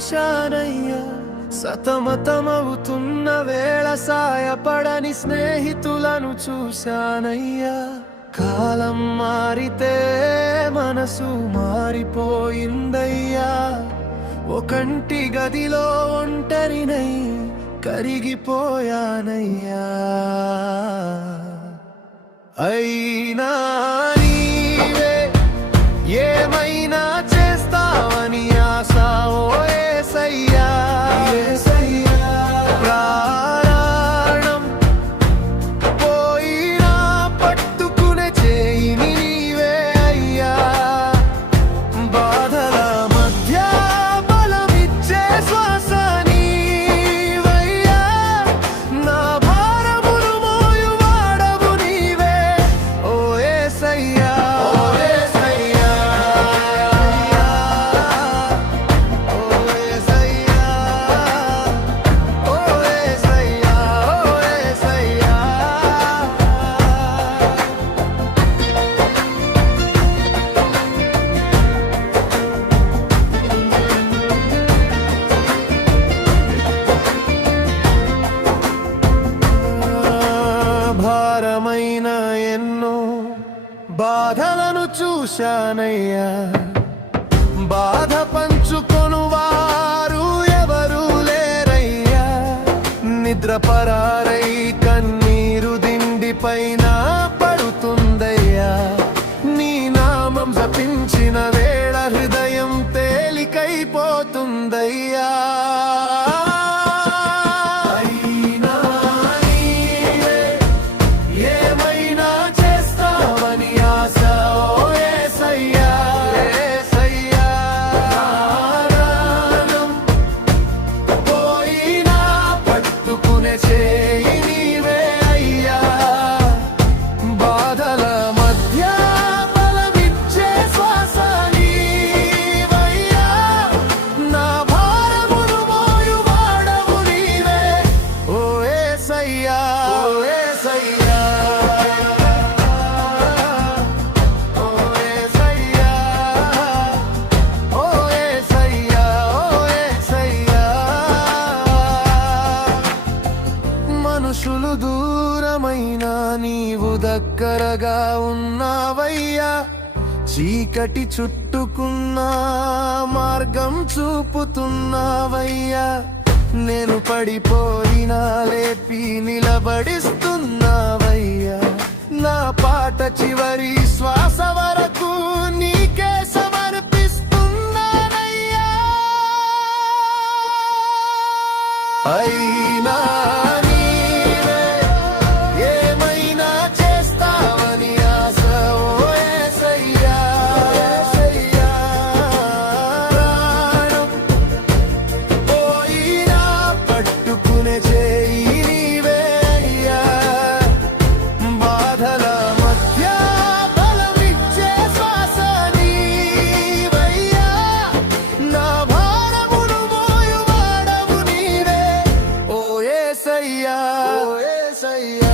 చూశానయ్యా. సతమతమవుతున్న వేళ సాయపడని స్నేహితులను చూశానయ్యా. కాలం మారితే మనసు మారిపోయిందయ్యా. ఒకంటి గదిలో ఒంటరినై కరిగిపోయానయ్యా. అయినా నీవే ఏమైనా చేస్తావని ఆశ ఓ యేసయ్యా. ప్రాణం పోయినా పట్టుకునే చేయిని నీవే అయ్యా. బాధల మధ్య బలమిచ్చే శ్వాస నీవయ్యా. నా భారమును మోయువాడవు నీవే ఓ యేసయ్యా. భారమైన ఎన్నో బాధలను చూశానయ్యా. బాధ పంచుకొను వారు ఎవరు లేరయ్యా. నిద్రపరారై కన్నీరు దిండిపైన పడుతుందయ్యా. నీ నామం జపించిన వేళ హృదయం తేలికైపోతుందయ్యా. మనుషులు దూరమైనా నీవు దగ్గరగా ఉన్నావయ్యా. చీకటి చుట్టుకున్న మార్గం చూపుతున్నావయ్యా. నేను పడిపోయినా లేపి నిలబడిస్తున్నావయ్యా. నా పాట చివరి శ్వాస వరకు నీకే సమర్పిస్తున్నానయ్యా. అయినా యేసయ్యా.